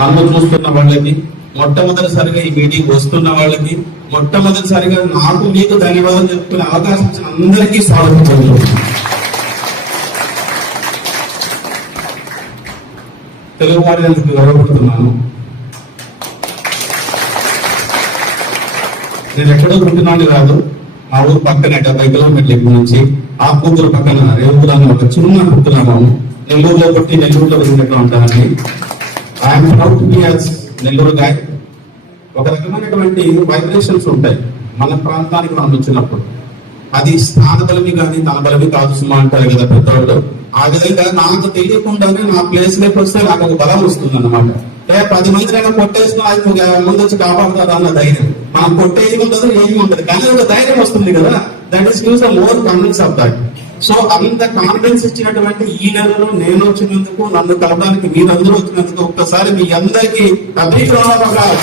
నన్ను చూస్తున్న వాళ్ళకి మొట్టమొదటిసారిగా ఈ మీటింగ్ వస్తున్న వాళ్ళకి మొట్టమొదటిసారిగా నాకు మీకు ధన్యవాదాలు చెప్పుకునే అవకాశం ఇచ్చిన అందరికీ స్వాగతం పలుకుతున్నాను. తెలుగు వారి గౌరవపడుతున్నాను. నేను ఎక్కడో పుట్టినాను కాదు మా ఊరు పక్కనే డెబ్బై కిలోమీటర్ల ఇక్కడ నుంచి. ఆ కూతురు పక్కన రేవుతులు ఒక చిన్న పుట్టినాము నెల్లూరులో పుట్టి నెల్లూరులో పెరిగినట్లు ఉంటానని I'm proud to be as Nellore guy ఒక రకమైనటువంటి వైబ్రేషన్స్ ఉంటాయి మన ప్రాంతానికి మనం వచ్చినప్పుడు. అది స్థాన బలమి కానీ తన బలమి కాదు సుమా అంటారు కదా పెద్దవాళ్ళు. ఆ విధంగా నాకు తెలియకుండానే నా ప్లేస్లోకి వస్తే నాకు ఒక బలం వస్తుంది అనమాట పది మంది నేను కొట్టేసిన ముందు వచ్చి కాపాడుతారు అన్న ధైర్యం. మనం కొట్టేది ఉండదు ఏమి ఉండదు. కానీ ఒక ధైర్యం వస్తుంది కదా. That is gives more confidence of that so అంత కాన్ఫిడెన్స్ ఇచ్చినటువంటి ఈ నెలలో నేను వచ్చినందుకు నన్ను కలవడానికి మీరందరూ వచ్చినందుకు ఒక్కసారి మీ అందరికీ అభిప్రాయం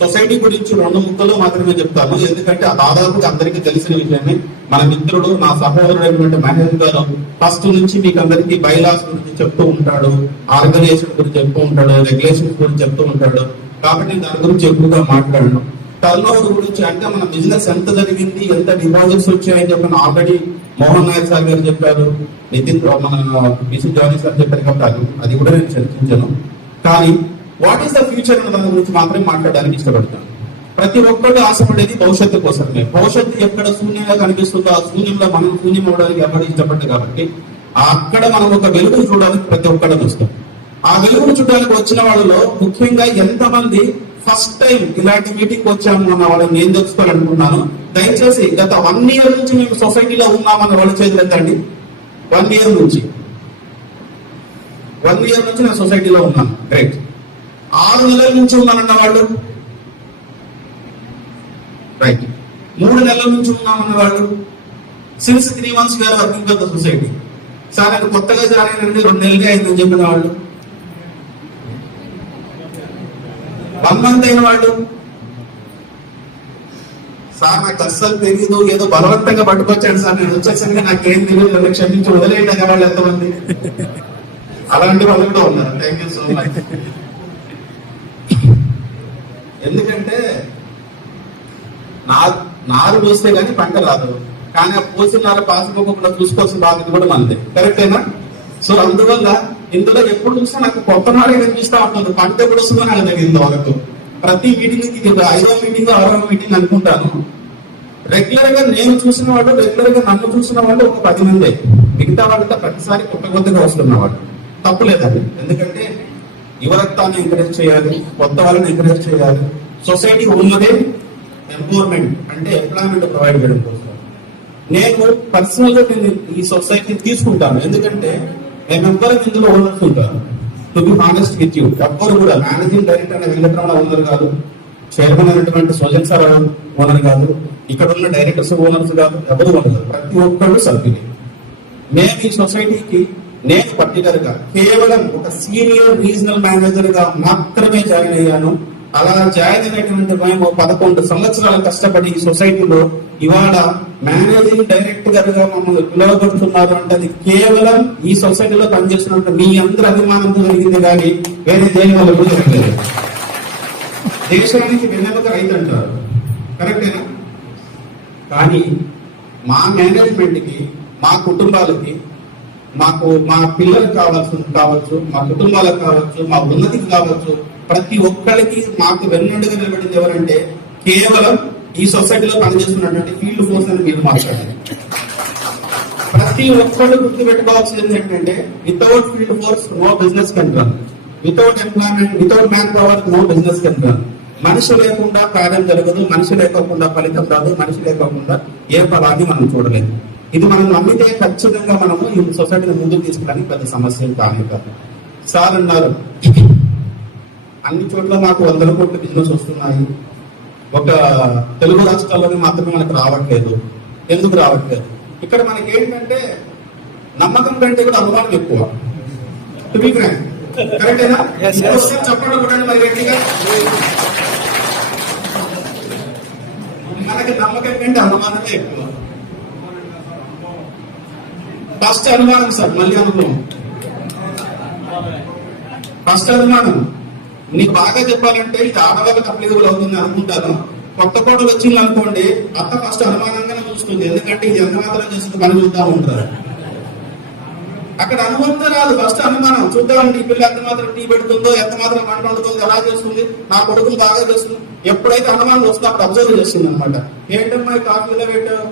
సొసైటీ గురించి రెండు ముక్కలు మాత్రమే చెప్తాను. ఎందుకంటే ఆ దాదాపుగా అందరికీ తెలిసిన విషయమే. మన మిత్రుడు నా సహోదరుడైనటువంటి మహేష్ గారు ఫస్ట్ నుంచి మీకు అందరికీ బైలాస్ గురించి చెప్తూ ఉంటాడు ఆర్గనైజేషన్ గురించి చెప్తూ ఉంటాడు రెగ్యులేషన్స్ గురించి చెప్తూ ఉంటాడు. కాబట్టి నేను దాని గురించి ఎక్కువగా మాట్లాడను. టర్న్ ఓవర్ గురించి అంటే మన బిజినెస్ ఎంత జరిగింది ఎంత డిపాజిట్స్ వచ్చాయని చెప్పిన ఆల్రెడీ మోహన్ నాయక్ సార్ గారు చెప్పారు. నితిన్ మన బిసి జానీ సార్ చెప్పారు కాబట్టి అది- అది కూడా నేను చర్చించాను. కానీ వాట్ ఈస్ ద ఫ్యూచర్ అనే దాని గురించి మాత్రమే మాట్లాడడానికి ఇష్టపడతాను. ప్రతి ఒక్కళ్ళు ఆశపడేది భవిష్యత్తు కోసమే. భవిష్యత్తు ఎక్కడ శూన్యంగా కనిపిస్తుందో ఆ శూన్యంలో మనం శూన్యం అవడానికి ఎవరు ఇష్టపడ్డారు కాబట్టి అక్కడ మనం ఒక వెలుగును చూడడానికి ప్రతి ఒక్కళ్ళని వస్తాం ఆ వెలుగును చూడడానికి వచ్చిన వాళ్ళలో ముఖ్యంగా ఎంతమంది ఫస్ట్ టైం ఇలాంటి మీటింగ్ వచ్చాము అన్న వాళ్ళని నేను తెలుసుకోవాలనుకున్నాను. దయచేసి గత వన్ ఇయర్ నుంచి మేము సొసైటీలో ఉన్నామన్న వాళ్ళు చేతులు ఎత్తండి. వన్ ఇయర్ నుంచి. వన్ ఇయర్ నుంచి నేను సొసైటీలో ఉన్నాను. రైట్ ఆరు నెలల నుంచి ఉన్నానన్న వాళ్ళు. రైట్ మూడు నెలల నుంచి ఉన్నామన్న వాళ్ళు. Since three months we're working with society sir నేను కొత్తగా జాయిన్ అయింది రెండు నెలలే అయిందని చెప్పిన వాళ్ళు. వన్ వాళ్ళు. సార్ నాకు అస్సలు తెలియదు ఏదో బలవంతంగా పట్టుకొచ్చాడు సార్. నేను వచ్చేసరికి నాకేం తెలియదు నన్ను క్షమించి వదిలేయండి అనే వాళ్ళు ఎంతమంది. అలాంటి వాళ్ళు కూడా ఉన్నారు. థ్యాంక్ యూ సో మచ్ ఎందుకంటే నా నారు పోస్తే కానీ పంట రాదు. కానీ ఆ పోసిన నార పాసిపోకుండా చూసుకోవాల్సిన బాధ్యత కూడా మనది. కరెక్టేనా సో అందువల్ల ఇందులో ఎప్పుడు చూసినా నాకు కొత్త నాడే కనిపిస్తా ఉంటుంది. పంట ఎప్పుడు వస్తుందో నాకు తెలియదు వరకు ప్రతి మీటింగ్ ఇది ఐదో మీటింగ్ ఆరో మీటింగ్ అనుకుంటాను. రెగ్యులర్గా నేను చూసిన వాళ్ళు రెగ్యులర్గా నన్ను చూసిన వాళ్ళు ఒక పది మంది. మిగతా వాళ్ళతో ప్రతిసారి కొత్త కొత్తగా వస్తున్న వాళ్ళు తప్పులేదండి ఎందుకంటే యువరక్తాన్ని ఎంకరేజ్ చేయాలి కొత్త వాళ్ళని ఎంకరేజ్ చేయాలి. సొసైటీ ఉన్నదే ఎంపవర్మెంట్ అంటే ఎంప్లాయ్మెంట్ ప్రొవైడ్ చేయడం కోసం. నేను పర్సనల్గా నేను ఈ సొసైటీ తీసుకుంటాను. ఎందుకంటే మేమెవ్వరం ఇందులో ఓనర్స్ ఉంటారు to be honest with you ఎవ్వరు కూడా మేనేజింగ్ డైరెక్టర్ అనే వెంకటరమణ ఓనర్ కాదు. చైర్మన్ అయినటువంటి సుజన్ సార్ ఓనర్ కాదు. ఇక్కడ ఉన్న డైరెక్టర్స్ ఓనర్స్ కాదు. ఎవరు ఓనర్ ప్రతి ఒక్కళ్ళు సభ్యులే. నేను ఈ సొసైటీకి నేను పర్టికులర్గా కేవలం ఒక సీనియర్ రీజనల్ మేనేజర్గా మాత్రమే జాయిన్ అయ్యాను. అలా జాయిన్ మేము పదకొండు సంవత్సరాలు కష్టపడి ఈ సొసైటీలో ఇవాళ మేనేజింగ్ డైరెక్టర్గా మమ్మల్ని పిలువబడుతున్నారు అంటే అది కేవలం ఈ సొసైటీలో పనిచేస్తున్నట్టు మీ అందరి అభిమానంతో జరిగింది కానీ వేరే దేని వల్ల కూడా జరగలేదు. దేశానికి వెన్నెలక రైతు అంటారు. కరెక్టేనా కానీ మా మేనేజ్మెంట్కి మా కుటుంబాలకి మాకు మా పిల్లలకు కావాల్సి కావచ్చు మా కుటుంబాలకు కావచ్చు మా ఉన్నతికి కావచ్చు ప్రతి ఒక్కరికి మాకు వెన్నుండగా నిలబడింది ఎవరంటే కేవలం ఈ సొసైటీలో పనిచేస్తున్నటువంటి ఫీల్డ్ ఫోర్స్ అని మీరు మాట్లాడారు. ప్రతి ఒక్కళ్ళు గుర్తు పెట్టుకోవాల్సింది ఏంటంటే without field force no business control without employment without manpower no business control మనిషి లేకుండా కార్యం జరగదు మనిషి లేకుండా ఫలితం రాదు మనిషి లేకుండా ఏ ఫలాన్ని మనం చూడలేదు. ఇది మనం నమ్మితే ఖచ్చితంగా మనము ఈ సొసైటీని ముందుకు తీసుకోవడానికి పెద్ద సమస్య కానీ కాదు సార్ అన్నారు అన్ని చోట్ల మాకు వందల కోట్ల బిజినెస్ వస్తున్నాయి. ఒక తెలుగు రాష్ట్రాల్లోనే మాత్రమే మనకు రావట్లేదు. ఎందుకు రావట్లేదు? ఇక్కడ మనకి ఏంటంటే నమ్మకం కంటే కూడా అనుమానం ఎక్కువ. టు బి ఫ్రాంక్ కరెక్టేనా ఒకసారి చెప్పండి కూడా మరి గట్టిగా. మనకి నమ్మకం కంటే అనుమానమే ఎక్కువ. ఫస్ట్ అనుమానం సార్ మళ్ళీ అనుభవం ఫస్ట్ అనుమానం. నీకు బాగా చెప్పాలంటే ఇది ఆడవాళ్ళకి అప్లికబుల్ అవుతుంది అనుకుంటాను. కొత్త కోటలు వచ్చింది అనుకోండి అత్త ఫస్ట్ అనుమానంగానే చూస్తుంది. ఎందుకంటే ఇది ఎంత మాత్రం చేస్తుంది పని చూద్దాం ఉంటారు అక్కడ అనుబంధం రాదు ఫస్ట్ అనుమానం చూద్దాం నీ పిల్ల ఎంత మాత్రం టీ పెడుతుందో ఎంత మాత్రం వంట వండుతుందో ఎలా చేస్తుంది? నా కొడుకుని బాగా చేస్తుంది. ఎప్పుడైతే అనుమానం వస్తుందో అప్పుడు అబ్జర్వ్ చేస్తుంది అనమాట ఏంటమ్మా ఈ కాఫీలో పెట్టావు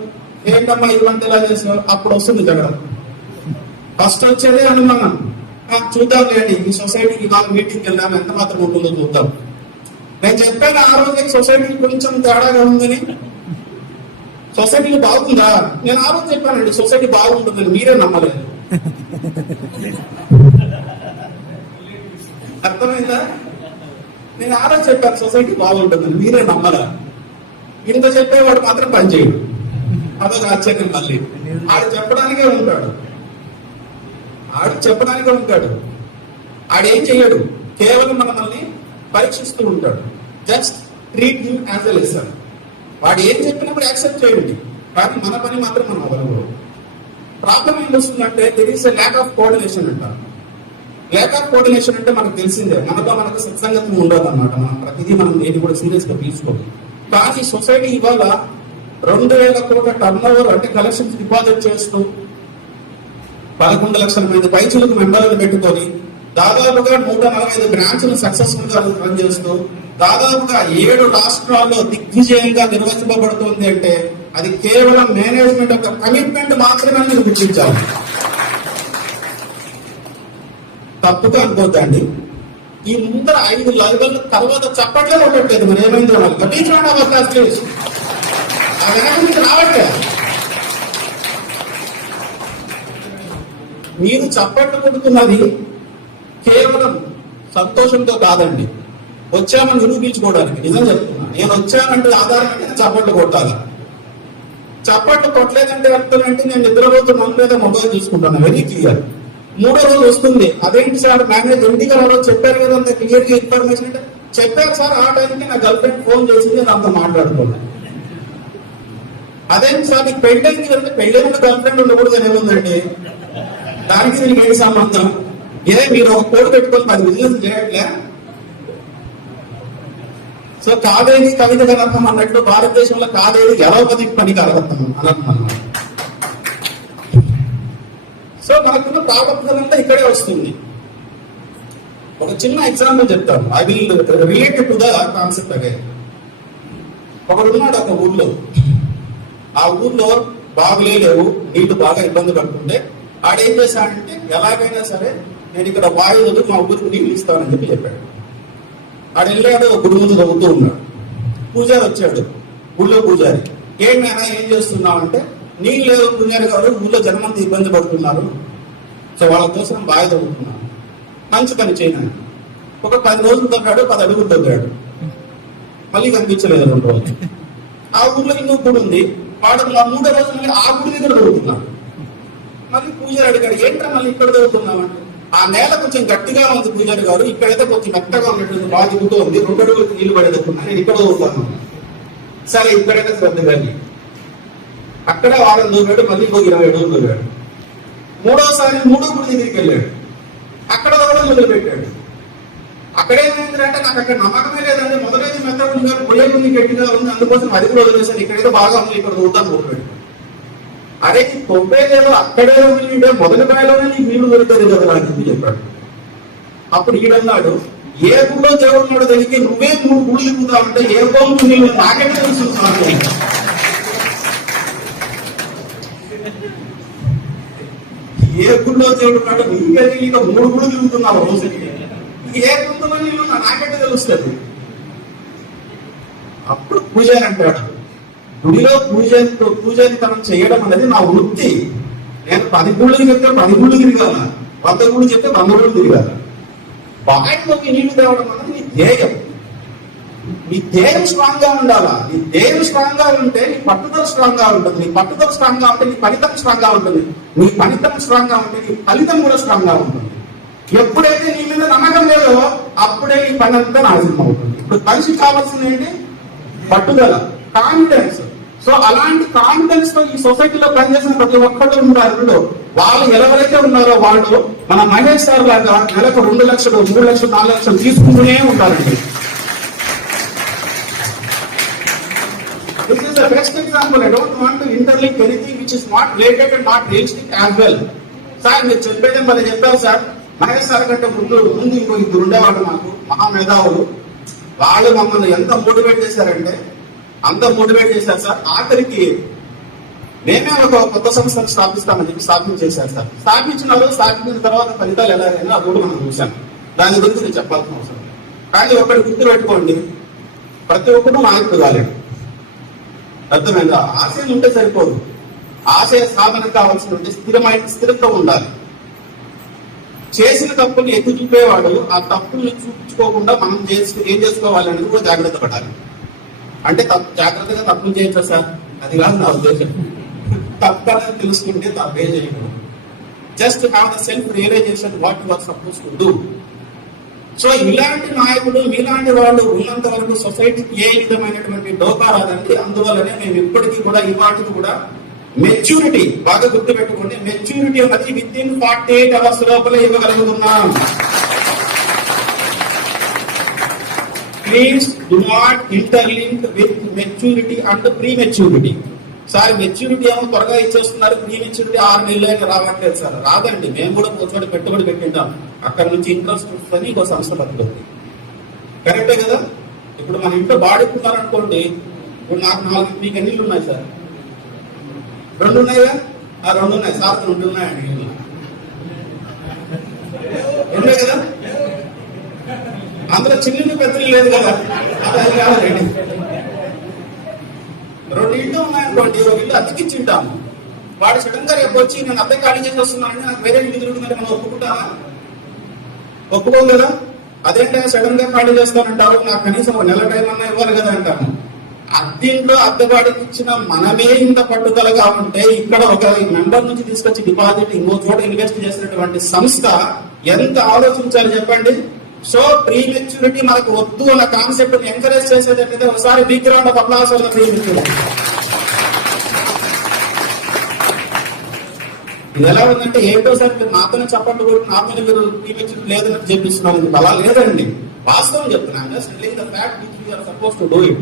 ఏంటమ్మా ఈ వంట ఇలా చేసావు? అప్పుడు వస్తుంది జగడం. ఫస్ట్ వచ్చేదే అనుమానం. చూద్దాం లేండి. ఈ సొసైటీకి ఇవాళ మీటింగ్కి వెళ్ళాము. ఎంత మాత్రం ఉంటుందో చూద్దాం. నేను చెప్పాను ఆ రోజు సొసైటీ కొంచెం తేడాగా ఉందని. సొసైటీ బాగుందా? నేను ఆ రోజు చెప్పానండి సొసైటీ బాగుంటుందని. మీరే నమ్మలేదు. అర్థమైందా? నేను ఆ రోజు చెప్పాను సొసైటీ బాగుంటుందని. మీరే నమ్మరా? ఇంత చెప్పేవాడు మాత్రం పనిచేయడు. అదొక ఆశ్చర్యం మళ్ళీ. ఆడు చెప్పడానికే ఉంటాడు. ఆడు చెప్పడానికే ఉంటాడు. ఆడేం చేయడు కేవలం మనల్ని పరీక్షిస్తూ ఉంటాడు. Just treat him as a lesson వాడు ఏం చెప్పినప్పుడు యాక్సెప్ట్ చేయండి. కానీ మన పని మాత్రం మనం అవ్వగలరు ప్రాబ్లం ఏం వస్తుందంటే there is lack of coordination అంటారు ల్యాక్ ఆఫ్ కోఆర్డినేషన్ అంటే మనకు తెలిసిందే. మనతో మనకు సత్సంగతం ఉండదు అనమాట మనం ప్రతిదీ మనం ఏది కూడా సీరియస్గా కానీ సొసైటీ ఇవాళ రెండు వేల కోట్ల టర్న్ ఓవర్ అంటే కలెక్షన్స్ డిపాజిట్ చేస్తూ పదకొండు లక్షల మంది పైచులకు మెంబర్లను పెట్టుకొని దాదాపుగా నూట నలభై ఐదు బ్రాంచ్లు సక్సెస్ఫుల్గా రన్ చేస్తూ దాదాపుగా ఏడు రాష్ట్రాల్లో దిగ్విజయంగా నిర్వహించబడుతుంది అంటే అది కేవలం మేనేజ్మెంట్ యొక్క కమిట్మెంట్ మాత్రమే నేను గుర్తించాలి తప్పుగా అనుకోద్దండి. ఈ ముందర ఐదు లైబ్రరీల తర్వాత చప్పట్లే ఉండట్లేదు మరి ఏమైందో వాళ్ళు గట్టించడం అవకాశం రావట్లేదు. మీరు చప్పట్లు కొడుతున్నది కేవలం సంతోషంతో కాదండి. వచ్చామని నిరూపించుకోవడానికి. నిజం చెప్తున్నా. నేను వచ్చానంటే ఆధారంగా నేను చప్పట్లు కొట్టాలి. చప్పట్లు కొట్టలేదంటే అర్థం అంటే నేను నిద్రపోతున్నాను లేదా మొబైల్ చూసుకుంటాను. వెరీ క్లియర్ మూడో రోజు వస్తుంది. అదేంటి సార్? మేనేజ్ ఎందుకు గారు చెప్పారు కదా? అంత క్లియర్గా ఇన్ఫర్మేషన్ అంటే చెప్పారు సార్ ఆ టైంకి నా గర్ల్ ఫ్రెండ్ ఫోన్ చేసింది నేను అంత మాట్లాడుకున్నాను అదేంటి సార్? నీకు పెళ్ళైంది కదా? పెళ్ళైన గర్ల్ ఫ్రెండ్ ఉండకూడదు అని ఏముందండి? దానికి దీనికి ఏం సంబంధం? ఏ మీరు ఒక కోడ్ పెట్టుకొని పది బిజినెస్ చేయట్లే? సో కాదేది కవిత అనర్థం అన్నట్లు భారతదేశంలో కాదేది ఎలవపతి పని అర్థం అనర్థం సో మనకున్న ప్రారంభం అంతా ఇక్కడే వస్తుంది. ఒక చిన్న ఎగ్జాంపుల్ చెప్తాను. I will relate to the concept అగే ఒకడు ఉన్నాడు ఒక ఊర్లో. ఆ ఊర్లో బాగులే లేవు నీళ్ళు బాగా ఇబ్బంది పడుతుంటే ఆడేం చేశాడంటే ఎలాగైనా సరే నేను ఇక్కడ బావి మా ఊరికి నీళ్ళు ఇస్తానని చెప్పి చెప్పాడు. ఆడు వెళ్ళాడు ఒక గుడి ముందు చదువుతూ ఉన్నాడు. పూజారి వచ్చాడు ఊళ్ళో పూజారి. ఏంటైనా ఏం చేస్తున్నావు అంటే నీళ్ళు లేదు పూజారి గారు ఊళ్ళో జనమంతా ఇబ్బంది పడుతున్నారు. సో వాళ్ళ కోసం బాగా చదువుతున్నాను మంచి పని చేయను? ఒక పది రోజులు తగ్గాడు పది అడుగులు తగ్గాడు మళ్ళీ కనిపించలేదు రెండు రోజులు. ఆ ఊర్లో ఇంకో గుడి ఉంది. వాడు మూడో రోజులు ఆ గుడి దగ్గర చదువుతున్నాడు మళ్ళీ పూజారి అడిగాడు ఏంట్రా మళ్ళీ ఇక్కడ దొరుకుతున్నాం అంటే ఆ నేల కొంచెం గట్టిగా ఉంది పూజారి గారు ఇక్కడైతే కొంచెం మెత్తగా ఉన్నట్టు బాగా దిగుతూ ఉంది రెండు అడుగులకు నీళ్ళు పడేదనుకున్నా నేను ఇక్కడ దొరుకుతాను సరే ఇక్కడైతే శ్రద్ధ కానీ అక్కడ వారం దూరాడు మళ్ళీ ఇంకో ఇరవై అడుగులు దూరాడు మూడోసారి మూడో గుడి దగ్గరికి వెళ్ళాడు. అక్కడ కూడా మొదలుపెట్టాడు అక్కడేమైంది అంటే నాకు అక్కడ నమ్మకమే లేదండి మొదలైతే మెత్తగా ఉంది కానీ ఉంది గట్టిగా ఉంది అందుకోసం అది కూడా వదిలేసాను ఇక్కడైతే బాగా ఉంది ఇక్కడ చదువుతాను మొదలు అరే ఈ తొంభైలో అక్కడే ఉంటే మొదటి బాయిలోనే నీకు నీళ్ళు దొరికారు కదా నాకు చెప్పాడు. అప్పుడు ఈడన్నాడు ఏ గుడిలో దేవుడు ఉన్నాడో తెలిసి నువ్వే మూడు గుళ్ళు తిరుగుతావు ఉంటే ఏ బొమ్మ నీళ్ళు నాకే తెలుసు ఏ గుడిలో దేవుడు ఉన్నాడో నీకే తెలియక మూడు గుళ్ళు తిరుగుతున్నావు రోజుకి ఏ గుంతలో నీళ్ళు నాకంటే తెలుస్తుంది? అప్పుడు పూజారి అంటాడు గుడిలో పూజ పూజారితనం చేయడం అనేది నా వృత్తి. నేను పది గుళ్ళు చెప్తే పది గుళ్ళు తిరగాల. వంద గుళ్ళు చెప్తే వంద గుళ్ళు తిరగాల. బాయిలోకి నీళ్ళు తేవడం అనేది నీ ధ్యేయం. నీ ధ్యేయం స్ట్రాంగ్గా ఉండాలా? నీ ధ్యేయం స్ట్రాంగ్గా ఉంటే నీ పట్టుదల స్ట్రాంగ్గా ఉంటుంది. నీ పట్టుదల స్ట్రాంగ్గా ఉంటే నీ ఫలితం స్ట్రాంగ్గా ఉంటుంది. నీ ఫలితం స్ట్రాంగ్గా ఉంటే నీ ఫలితం కూడా స్ట్రాంగ్గా ఉంటుంది. ఎప్పుడైతే నీ మీద నమ్మకం లేదో అప్పుడే ఈ పని అంతా నాశనం అవుతుంది. ఇప్పుడు మనిషి కావాల్సింది ఏంటి? పట్టుదల. కాన్ఫిడెన్స్ సో అలాంటి కాన్ఫిడెన్స్తో ఈ సొసైటీలో పనిచేసిన ప్రతి ఒక్కళ్ళు ఉంటారు వాళ్ళు ఎవరైతే ఉన్నారో వాళ్ళు మన మహేష్ సార్ లాగా నెలకు రెండు లక్షలు మూడు లక్షలు నాలుగు లక్షలు తీసుకుంటూనే ఉంటారండి This is the best example. I don't want to interlink anything which is not related and not realistic as well. Sir మీరు చెప్పేది మరి చెప్పారు సార్ మహేష్ సార్ కంటే ముందు ముందు ఇంకో ఇద్దరు ఉండేవాళ్ళు మాకు మహామేధావులు వాళ్ళు మమ్మల్ని ఎంత మోటివేట్ చేశారంటే అందరూ మోటివేట్ చేశారు సార్. ఆఖరికి మేమే ఒక కొత్త సంస్థను స్థాపిస్తామని చెప్పి స్థాపించేశారు సార్. స్థాపించినప్పుడు స్థాపించిన తర్వాత ఫలితాలు ఎలా అది కూడా మనం చూసాం దాని గురించి నేను చెప్పాల్సిన అవసరం కానీ ఒకటి గుర్తు పెట్టుకోండి ప్రతి ఒక్కరు నాయకుడు కాలేడు అర్థమైందా? ఆశయం ఉంటే సరిపోదు. ఆశయ సాధన కావాల్సిన స్థిరమైన స్థిరత్వం ఉండాలి. చేసిన తప్పుని ఎత్తి చూపేవాడు ఆ తప్పుల్ని చూపించుకోకుండా మనం చేసు ఏం చేసుకోవాలి అనేది కూడా జాగ్రత్త పడాలి. అంటే తప్పు జాగ్రత్తగా తప్పులు చేయొచ్చా సార్? అది కాదు నా ఉద్దేశం. తప్పు అనేది తెలుసుకుంటే తప్పే చేయకూడదు. Just have the self realisation what you are suppose to do so ఇలాంటి నాయకుడు మీలాంటి వాళ్ళు ఉన్నంత వరకు సొసైటీకి ఏ విధమైనటువంటి డోకా రాదండి. అందువల్లనే మేము ఇప్పటికీ కూడా ఈ వాటికి కూడా మెచ్యూరిటీ బాగా గుర్తుపెట్టుకోండి. మెచ్యూరిటీ అనేది within forty eight hours లోపల ఇవ్వగలుగుతున్నాం. Please do not interlink with maturity and pre maturity sir maturity ఏమో త్వరగా ఇచ్చేస్తున్నారు ప్రీ మెచ్యూరిటీ ఆరు నెలలు రావట్లేదు సార్. రాదండి మేము కూడా ఒక పెట్టుబడి పెట్టింటాం అక్కడ నుంచి ఇంట్రెస్ట్ వస్తుంది ఇంకో సంస్థ పట్టుకుంది కరెక్టే కదా? ఇప్పుడు మన ఇంట్లో బాడుకున్నారనుకోండి ఇప్పుడు నాకు నాలుగు మీకు ఎన్ని ఉన్నాయి సార్? రెండు ఉన్నాయిగా? ఆ రెండు ఉన్నాయి. సార్ రెండు ఉన్నాయండి. ఇళ్ళు. ఉన్నాయి కదా? అందులో చిన్న పెద్దలు లేదు కదా. అది అది కాదండి. రెండు ఇళ్ళు ఉన్నాయనుకోండి ఒక ఇల్లు అద్దెకిచ్చింటాము వాడు సడన్గా రేపు వచ్చి నేను అద్దె ఖాళీ చేసి వస్తున్నానంటే నాకు వేరే ఇల్లు తిరుగుతుందంటే మనం ఒప్పుకుంటామా? ఒప్పుకోం కదా. అదేంటే సడన్గా ఖాళీ చేస్తానంటారు? నాకు కనీసం ఒక నెల టైం అన్నా ఇవ్వాలి కదా అంటాను అద్దెంట్లో అద్దెవాడికి ఇచ్చిన మనమే ఇంత పట్టుదలగా ఉంటే ఇక్కడ ఒక మెంబర్ నుంచి తీసుకొచ్చి డిపాజిట్ ఇంకో చోట ఇన్వెస్ట్ చేసినటువంటి సంస్థ ఎంత ఆలోచించాలి చెప్పండి? సో ప్రీ మెచ్యూరిటీ మనకు వద్దు అన్న కాన్సెప్ట్ ఎంకరేజ్ చేసేటట్టయితే ఒకసారి big round of applause pre maturity ఇది ఎలా ఉందంటే ఏంటో సార్ మీరు నాతోనే చెప్పండి కూడా నాతోనే మీరు ప్రీమెచ్యూర్ లేదని చెప్పిస్తున్నారు. అలా లేదండి. వాస్తవం చెప్తున్నాను. Just the fact which suppose to do it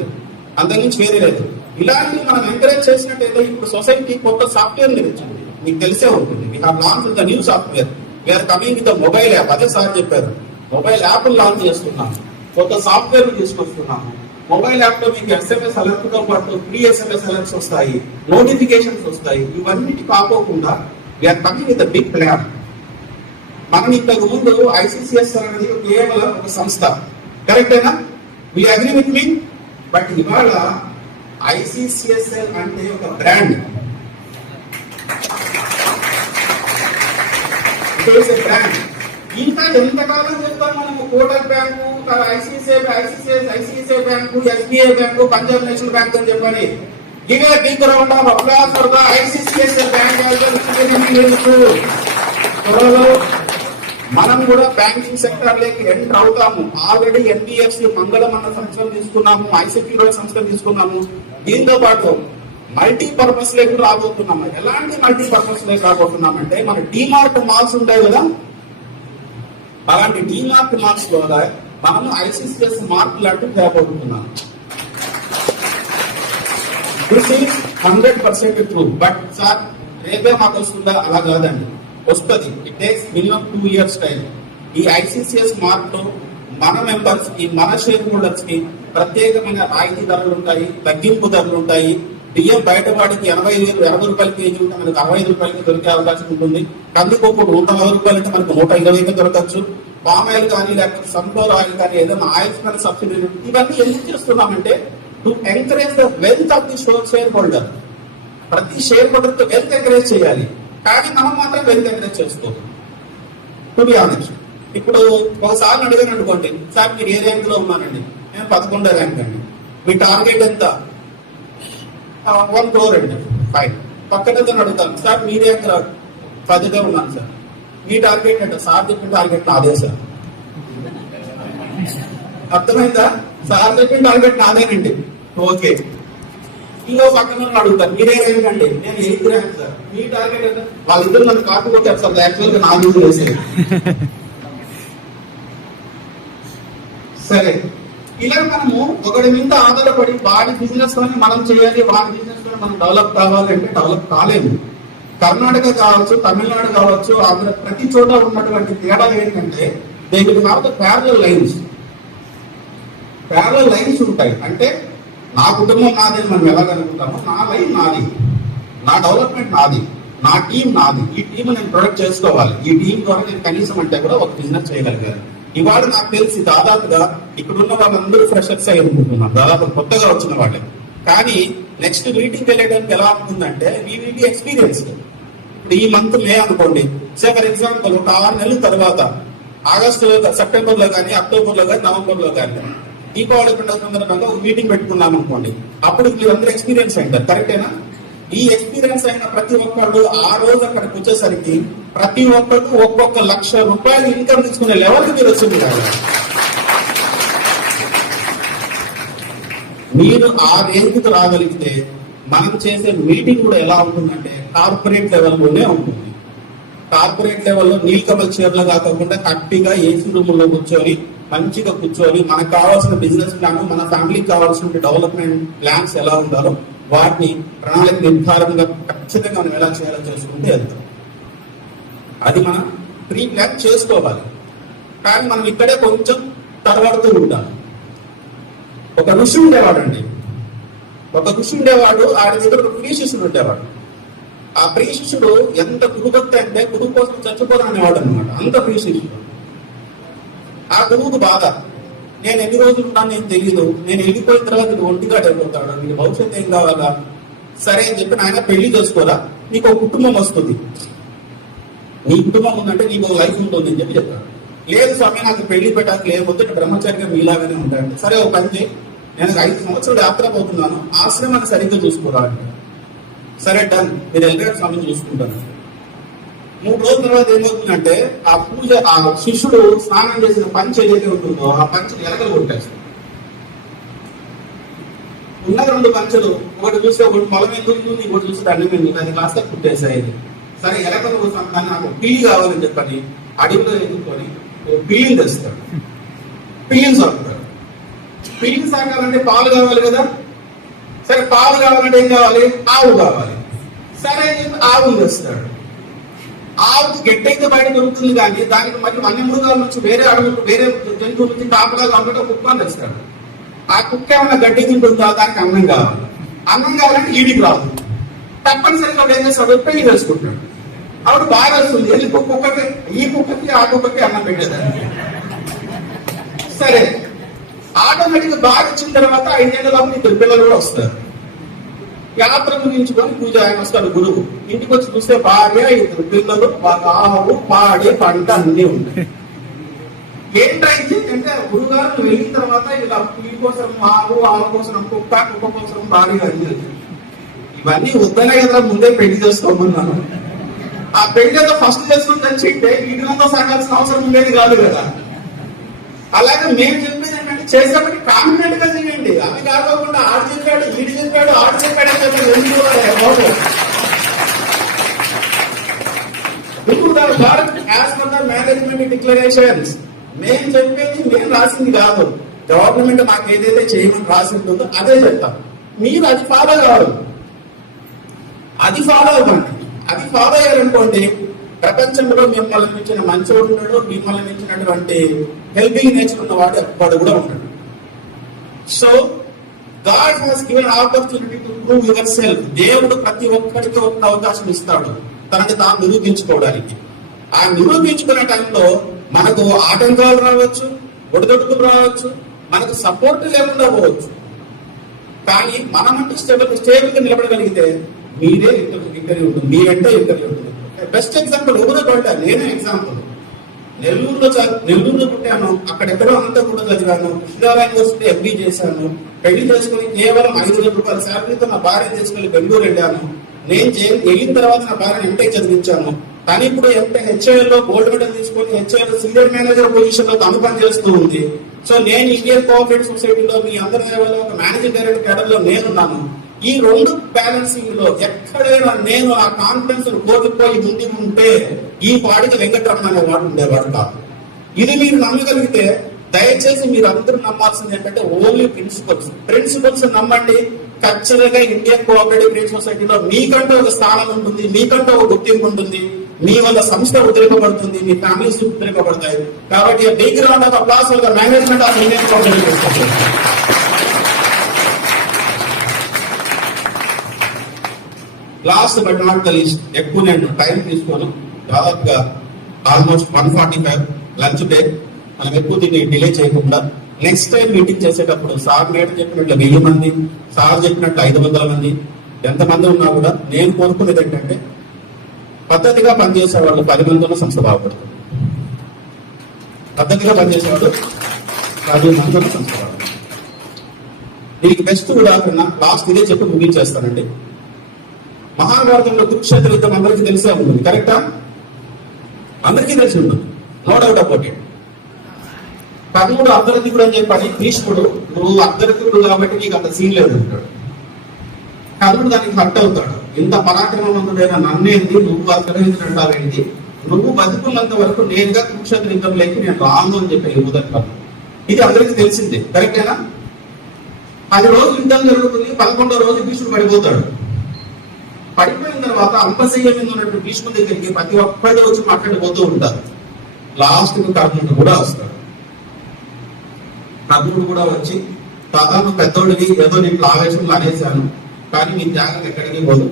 అంతకుమించి వేరే లేదు. ఇలాంటివి మనం ఎంకరేజ్ చేసినట్టయితే ఇప్పుడు సొసైటీ కొత్త సాఫ్ట్వేర్ నిర్మించింది మీకు తెలిసే ఉంటుంది. We have launch the new software we're coming with mobile app అదే సార్ చెప్పారు. మొబైల్ యాప్ లాంచ్ చేస్తున్నాము. కొత్త సాఫ్ట్వేర్ తీసుకొస్తున్నాము. మొబైల్ యాప్లో మీకు ఎస్ఎంఎస్ అలర్ట్తో పాటు ఫ్రీ ఎస్ఎంఎస్ అలర్ట్స్ వస్తాయి నోటిఫికేషన్స్ వస్తాయి. ఇవన్నీ కాకోకుండా we're coming with big plan మనం ఇంతకు ముందు ఐసిసిఎస్ అనేది కేవలం ఒక సంస్థ. కరెక్టేనా we agree with me but ఇవాళ ఐసిసిఎస్ఎల్ అంటే ఒక బ్రాండ్ బ్రాండ్ ఇంకా ఎంతకాలం చెప్తాం మనము Kotak bank ICCI ICCI ICCI bank SBI bank Punjab national bank అని చెప్పని ఇక big round of applause for the bank త్వరలో మనం కూడా బ్యాంకింగ్ సెక్టర్లోకి ఎంటర్ అవుతాము. ఆల్రెడీ ఎన్బిఎఫ్సి మంగళం అన్న సంస్థలు తీసుకున్నాము ఐసెక్యూరిటీ సంస్థలు తీసుకున్నాము. దీంతో పాటు మల్టీ పర్పస్ లేకు రాబోతున్నాము. ఎలాంటి మల్టీ పర్పస్ లేకు రాబోతున్నామంటే మన డిమార్ట్ మాల్స్ ఉంటాయి కదా అలాంటి డిమార్ట్ మార్క్స్ ద్వారా మనము ఐసిసిఎస్ మార్క్ లాంటి తేబోతున్నాం. This is hundred percent true but sir రేపే మాకు వస్తుందా? అలా కాదండి. వస్తుంది. It takes minimum two years time ఈ ఐసిసిఎస్ మార్క్లో మన మెంబర్స్కి మన షేర్ హోల్డర్స్కి ప్రత్యేకమైన రాయితీ ధరలు ఉంటాయి తగ్గింపు ధరలు ఉంటాయి. బియ్యం బయట వాడికి ఎనభై వేలు ఎనభై రూపాయల కేజీ ఉంటే మనకి అరవై ఐదు రూపాయలకి దొరికే అవకాశం ఉంటుంది. కందిపప్పు నూట నలభై రూపాయలు అంటే మనకు నూట ఇరవైకి దొరకచ్చు. పామ్ ఆయిల్ కానీ లేకపోతే సన్ఫ్లవర్ ఆయిల్ కానీ ఏదైనా ఆయిల్స్ కానీ సబ్సిడీ ఇవన్నీ ఎందుకు చేస్తున్నామంటే to encourage the wealth of the shareholder ప్రతి షేర్ హోల్డర్తో వెల్త్ ఎంకరేజ్ చేయాలి. కానీ మనం మాత్రం వెల్త్ ఎంకరేజ్ చేసుకోవాలి టు బి ఆనెస్ట్ ఇప్పుడు ఒకసారి అడిగాను అనుకోండి సార్ మీరు ఏ ర్యాంక్లో ఉన్నానండి నేను పదకొండో ర్యాంక్ అండి. మీ టార్గెట్ ఎంత? వన్ క్రోర్ అండి ఫైన్ పక్కన అడుగుతాను. సార్ మీ ర్యాంక్ రా పదిగా ఉన్నాను సార్. మీ టార్గెట్ అంటే సార్ చెప్పిన టార్గెట్ నాదే సార్. అర్థమైందా? సార్ చెప్పిన టార్గెట్ నాదేనండి. ఓకే. ఇంకో పక్కన అడుగుతారు మీరే అండి నేను ఎయిత్ ర్యాంక్ సార్? మీ టార్గెట్ ఎంత వాళ్ళిద్దరు నన్ను కాపీ కొట్టారు సార్. యాక్చువల్గా నా యూజ్ చేసేది సరే. ఇలా మనము ఒకటి మీద ఆధారపడి వాడి బిజినెస్లోనే మనం చేయాలి వాడి బిజినెస్లోనే మనం డెవలప్ కావాలి అంటే డెవలప్ కాలేదు. కర్ణాటక కావచ్చు తమిళనాడు కావచ్చు ఆంధ్ర ప్రతి చోట ఉన్నటువంటి తేడాలు ఏంటంటే they will have the lines parallel lines ఉంటాయి. అంటే నా కుటుంబం నాది అని మనం ఎలా కనుకుంటామో నా లైన్ నాది. నా డెవలప్మెంట్ నాది. నా టీం నాది. ఈ టీం నేను ప్రొడక్ట్ చేసుకోవాలి. ఈ టీం ద్వారా నేను కనీసం అంటే కూడా ఒక బిజినెస్ చేయగలిగాను. ఇవాళ నాకు తెలిసి దాదాపుగా ఇక్కడున్న వాళ్ళందరూ ఫ్రెషర్స్ అయి అనుకుంటున్నాం దాదాపు కొత్తగా వచ్చిన వాళ్ళే. కానీ నెక్స్ట్ మీటింగ్ వెళ్ళడానికి ఎలా ఉంటుందంటే వీ విల్ బి ఎక్స్పీరియన్స్ ఇప్పుడు ఈ మంత్ మే అనుకోండి. సే ఫర్ ఎగ్జాంపుల్ ఒక ఆరు నెలల తర్వాత ఆగస్టు సెప్టెంబర్లో కానీ అక్టోబర్లో కానీ నవంబర్లో కానీ దీపావళి పండుగ సందర్భంగా ఒక మీటింగ్ పెట్టుకున్నాం అనుకోండి అప్పుడు మీరందరూ ఎక్స్పీరియన్స్ అయింటారు కరెక్టేనా ఈ ఎక్స్పీరియన్స్ అయిన ప్రతి ఒక్కళ్ళు ఆ రోజు అక్కడికి వచ్చేసరికి ప్రతి ఒక్కరు ఒక్కొక్క లక్ష రూపాయలు ఇన్కమ్ తీసుకునే లెవెల్కి మీరు వచ్చింది కాదు మీరు ఆ రేంజ్కి రాగలిగితే మనం చేసే మీటింగ్ కూడా ఎలా ఉంటుందంటే కార్పొరేట్ లెవెల్లోనే ఉంటుంది. కార్పొరేట్ లెవెల్లో నీలకమల్ చీరలు కాకుండా కట్టిగా ఏసీ రూమ్లో కూర్చొని మంచిగా కూర్చొని మనకు కావాల్సిన బిజినెస్ ప్లాన్ మన ఫ్యామిలీకి కావాల్సిన డెవలప్మెంట్ ప్లాన్స్ ఎలా ఉండాలో వాటిని ప్రణాళిక నిర్ధారంగా ఖచ్చితంగా మనం ఎలా చేయాలో చేసుకుంటే వెళ్తాం. అది మనం ప్రీ ప్లాన్ చేసుకోవాలి. కానీ మనం ఇక్కడే కొంచెం తడబడుతూ ఉంటాం ఒక ఋషి ఉండేవాడండి. ఒక ఋషి ఉండేవాడు ఆడి దగ్గర ఒక ప్రియ శిష్యుడు ఉండేవాడు. ఆ ప్రియ శిష్యుడు ఎంత గురుభక్తి అంటే గురువు కోసం చచ్చిపోదాం అనేవాడు అనమాట అంత ప్రియ శిష్యుడు. ఆ గురువుకు బాధ. నేను ఎన్ని రోజులు ఉన్నాను నేను తెలియదు నేను వెళ్ళిపోయిన తర్వాత ఒంటిగా అయిపోతాడు నీకు భవిష్యత్తు ఏం కావాలా? సరే అని చెప్పి నాయన పెళ్ళి చేసుకోరా. నీకు ఒక కుటుంబం వస్తుంది. నీ కుటుంబం ఉందంటే నీకు ఒక లైఫ్ ఉంటుంది అని చెప్పి చెప్తాడు లేదు స్వామి నాకు పెళ్ళి పెట్టాలి లేకపోతే బ్రహ్మచారిగా మీలాగానే ఉంటాను సరే ఒక పని చేయి. నేను ఐదు సంవత్సరాలు యాత్ర పోతున్నాను. ఆశ్రమాన్ని సరిగ్గా చూసుకోరా సరే డన్ మీరు వెళ్ళగానే స్వామిని చూసుకుంటాను. మూడు రోజుల తర్వాత ఏమవుతుందంటే ఆ పూజ ఆ శిష్యుడు స్నానం చేసిన పంచ ఏదైతే ఉంటుందో ఆ పంచ ఎలకలు కొట్టేస్తాడు ఉన్న రెండు పంచలు ఒకటి చూస్తే ఒకటి పొలం ఎందుకు ఉంది ఇంకోటి చూస్తే అన్నం ఎందుకు అది కాస్త కుట్టేసాయి సరే ఎలకలు కోసం కానీ నాకు పిల్లి కావాలని చెప్పని అడవిలో ఎదుర్కొని ఓ పిల్లిని తెస్తాడు. పిల్లిని సాగుతాడు. పిల్లిని సాగాలంటే పాలు కావాలి కదా? సరే పాలు కావాలంటే ఏం కావాలి? ఆవు కావాలి. సరే అని ఆవుని తెస్తాడు. ఆవుకి గట్టయితే బయట దొరుకుతుంది కానీ దానికి మళ్ళీ వన్య మృగాల నుంచి వేరే అడవులు వేరే జంతువుల నుంచి కాపలా కాబట్టి కుక్క అని తెస్తాడు ఆ కుక్క ఏమన్నా గడ్డి తింటుందా? దానికి అన్నం కావాలి అన్నం కావాలంటే ఈడికి రాదు. తప్పనిసరిగా ఏం చేస్తాడు? పెళ్ళి చేసుకుంటాడు. ఆవిడ బాగా వస్తుంది వెళ్ళి కుక్కకి ఈ కుక్కకి ఆ కుక్కకి అన్నం పెట్టేదాన్ని సరే. ఆటోమేటిక్ బాగా వచ్చిన తర్వాత ఐదేళ్ళ ఇద్దరు పిల్లలు కూడా వస్తారు. యాత్ర ముగించుకొని పూజ ఆయన వస్తాడు గురువు. ఇంటికి వచ్చి చూస్తే భార్య ఇద్దరు పిల్లలు వాళ్ళ ఆవు పాడే పంట అన్ని ఉన్నాయి. ఏంటైతే అంటే గురుగారు వెళ్ళిన తర్వాత ఇలా ఈ కోసం ఆవు ఆవు కోసం కుక్క కుక్క కోసం భార్య అన్ని ఇవన్నీ వద్దనే కదా ముందే పెళ్ళి చేసుకోమన్నాను. ఆ పెళ్ళి ఏదో ఫస్ట్ చేసుకుని తెచ్చింటే వీటినంతా సాగాల్సిన అవసరం ఉండేది కాదు కదా. అలాగే మేము చెప్పేది ఏంటంటే చేసేప్పటికి కాన్ఫిడెంట్గా చేయండి. అవి కాకుండా ఆడు చెప్పాడు వీడు చెప్పాడు ఆడు చెప్పాడు చెప్పి ఎందుకు బాబు Bharat as per the management declarations మేము చెప్పేది మేము రాసింది కాదు. గవర్నమెంట్ మాకు ఏదైతే చేయమని రాసి ఉంటుందో అదే చెప్తాం. మీరు అది ఫాలో కావాలి అది ఫాలో అవ్వండి. అది ఫాలో అయ్యారనుకోండి ప్రపంచంలో మిమ్మల్ని మించిన మంచోడు ఉన్నాడు మిమ్మల్ని మించినటువంటి హెల్పింగ్ నేచర్ ఉన్నవాడు ఎప్పటి కూడా ఉండడు so God has given opportunity to prove yourself దేవుడు ప్రతి ఒక్కరికి ఒక అవకాశం ఇస్తాడు. తనని తాను నిరూపించుకోవడానికి. ఆ నిరూపించుకునే టైంలో మనకు ఆటంకాలు రావచ్చు ఒడిదొడుకులు రావచ్చు మనకు సపోర్ట్ లేకుండా పోవచ్చు. కానీ మనమంటూ స్టేబుల్ స్టేబుల్గా నిలబడగలిగితే మీరే విక్టరీ ఉంటుంది. మీ వెంట ఉంటుంది. బెస్ట్ ఎగ్జాంపుల్ ఎవరో పడ్డా నేనే ఎగ్జాంపుల్ నెల్లూరులో నెల్లూరులో పుట్టాను. అక్కడ ఎక్కడో అంతా కూడా చదివాను. కృష్ణారాయణ యూనివర్సిటీ ఎంబీ చేశాను. పెళ్ళి చేసుకుని కేవలం ఐదు వేల రూపాయల శాలరీతో నా భార్య తీసుకుని బెంగళూరు వెళ్ళాను. నేను వెళ్ళిన తర్వాత నా భార్య ఎంటెక్ చదివించాను. తను ఇప్పుడు ఎంత హెచ్ఐఎల్లో గోల్డ్ మెడల్ తీసుకొని హెచ్ఐఎల్ సీనియర్ మేనేజర్ పొజిషన్లో తను పని చేస్తూ ఉంది. సో నేను ఇండియన్ కోఆపరేటివ్ సొసైటీలో మీ అందరి సేవలో ఒక మేనేజింగ్ డైరెక్టర్ కేడర్లో నేనున్నాను. ఈ రెండు బ్యాలెన్సింగ్లో ఎక్కడైనా నేను ఆ కాన్ఫిడెన్స్ కోల్పోయి ముందు ఉంటే ఈ పాడికి వెంకటరమణ అనే వాడు ఉండేవాడు కాదు. ఇది మీరు నమ్మగలిగితే దయచేసి మీరు అందరూ నమ్మాల్సింది ఏంటంటే ఓన్లీ ప్రిన్సిపల్స్ ప్రిన్సిపల్స్ నమ్మండి. ఖచ్చితంగా ఇండియన్ కోఆపరేటివ్ క్రెడిట్ సొసైటీలో మీకంటూ ఒక స్థానం ఉంటుంది మీకంటూ ఒక గుర్తింపు ఉంటుంది మీ వల్ల సంస్థ ఉద్రేకపడుతుంది మీ ఫ్యామిలీస్ ఉద్రేకపడతాయి. కాబట్టి big round of applause the management of Indian cooperative last but not the ఎక్కువ నేను టైం తీసుకోను. దాదాపుగా almost one forty five lunch break. మనం ఎక్కువ దీన్ని డిలే చేయకుండా నెక్స్ట్ టైం మీటింగ్ చేసేటప్పుడు సార్ మేట చెప్పినట్లు వెయ్యి మంది సార్ చెప్పినట్లు ఐదు వందల మంది ఎంతమంది ఉన్నా కూడా నేను కోరుకునేది ఏంటంటే పద్ధతిగా పనిచేసే వాళ్ళు పది మంది ఉన్న సంస్థ బాగుపడుతుంది. పద్ధతిగా పనిచేసేవాడు పది మంది ఉన్న సంస్థ బాగుపడుతుంది. దీనికి బెస్ట్ ఉదాహరణ లాస్ట్ ఇదే చెప్పి ముగించేస్తానండి. మహాభారతంలో కురుక్షేత్ర యుద్ధం అందరికీ తెలిసే ఉంటుంది కరెక్టా అందరికీ తెలిసి ఉంటుంది. నో డౌట్ అబౌట్ ఇట్ కర్ణుడు అర్ధరథికుడు అని చెప్పని భీష్ముడు నువ్వు అర్ధరథికుడు కాబట్టి నీకు అంత సీన్ లేదు అంటాడు. కర్ణుడు దానికి హర్ట్ అవుతాడు. ఇంత పరాక్రమవంతుడైన నన్నేంది నువ్వు అర్ధరథికుడు అంటావేంటి నువ్వు బతుకున్నంత వరకు నేనుగా కురుక్షేత్ర లేక నేను రాను అని చెప్పి మొదటి ఇది అందరికీ తెలిసిందే కరెక్టేనా పది రోజులు యుద్ధం జరుగుతుంది పదకొండో రోజు భీష్ముడు పడిపోతాడు. పడిపోయిన తర్వాత అంపశయ్య మీద ఉన్నట్టు భీష్మ దగ్గరికి ప్రతి ఒక్కళ్ళు వచ్చి మాట్లాడిపోతూ ఉంటారు. లాస్ట్ కర్ణుడు కూడా వస్తాడు. కర్ణుడు కూడా వచ్చి దాదాపు పెద్దోడిని ఏదో నేను ఆవేశంలో అనేశాను కానీ మీ త్యాగం ఎక్కడికి పోదు.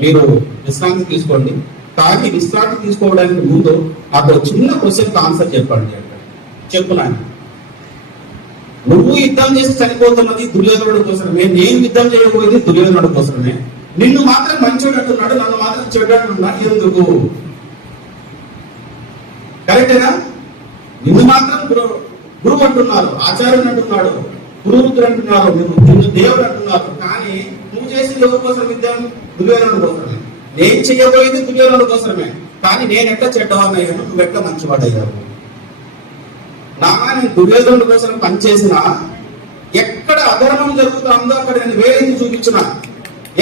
మీరు విశ్రాంతి తీసుకోండి. కానీ విశ్రాంతి తీసుకోవడానికి ముందు నాకు చిన్న క్వశ్చన్ ఆన్సర్ చెప్పండి అంటాడు చెప్పు నాయన. నువ్వు యుద్ధం చేసి చనిపోతున్నది దుర్యోధనుడు కోసమే నేను యుద్ధం చేయబోయేది దుర్యోధనుడు కోసమే. నిన్ను మాత్రం మంచోడు అంటున్నాడు నన్ను మాత్రం చెడు అంటున్నాడు ఎందుకు? కరెక్టేనా? నిన్ను మాత్రం గురువు గురువు అంటున్నారు ఆచార్యుడు అంటున్నాడు గురువుతుడు అంటున్నారు నువ్వు నిన్ను దేవుడు అంటున్నారు. కానీ నువ్వు చేసింది ఎవరి కోసం విద్యం? దుర్యోధనుడి కోసమే. నేను చేయబోయేది దుర్యోధనుడి కోసమే. కానీ నేను ఎట్లా చెడ్డవాడినయ్యాను నువ్వు ఎట్లా మంచివాడయ్యావు నా నేను దుర్యోధనుడి కోసం పనిచేసిన ఎక్కడ అధర్మం జరుగుతుందో అక్కడ నేను వేరేది చూపించిన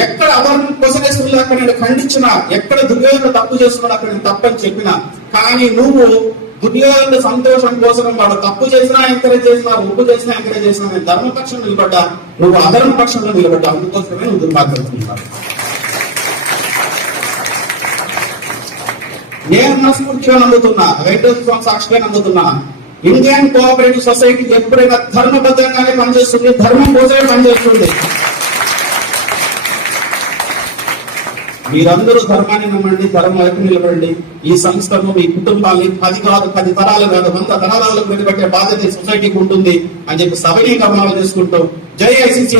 ఎక్కడ అధర్మం కొసగేసుకున్నా అక్కడ నేను ఖండించినా ఎక్కడ దుర్యోధన తప్పు చేసుకున్నా అక్కడ నేను తప్పని చెప్పిన. కానీ నువ్వు దుర్యోధన సంతోషం కోసం వాడు తప్పు చేసినా ఎంకరేజ్ చేసినా ఉప్పు చేసినా ఎంకరేజ్ చేసినా నేను ధర్మపక్షం నిలబడ్డా నువ్వు అధర్మ పక్షంలో నిలబడ్డా అందుకోసమే నువ్వు దుర్మార్గం నేను మనస్ఫూర్తిగా నమ్ముతున్నా వెంకటేశ్వర స్వామి సాక్షిగా నమ్ముతున్నా. ఇండియన్ కోఆపరేటివ్ సొసైటీ ఎప్పుడైనా ధర్మబద్ధంగానే పనిచేస్తుంది ధర్మం కోసమే పనిచేస్తుంది. మీరందరూ ధర్మాన్ని నమ్మండి ధర్మం వైపు నిలబడండి. ఈ సంస్థను మీ కుటుంబాన్ని పది కాదు పది తరాలు కాదు వంద తరాలకు నిలబెట్టే బాధ్యత సొసైటీకి ఉంటుంది అని చెప్పి సభనీయంగా అమలు చేసుకుంటూ జై ఐసీసీ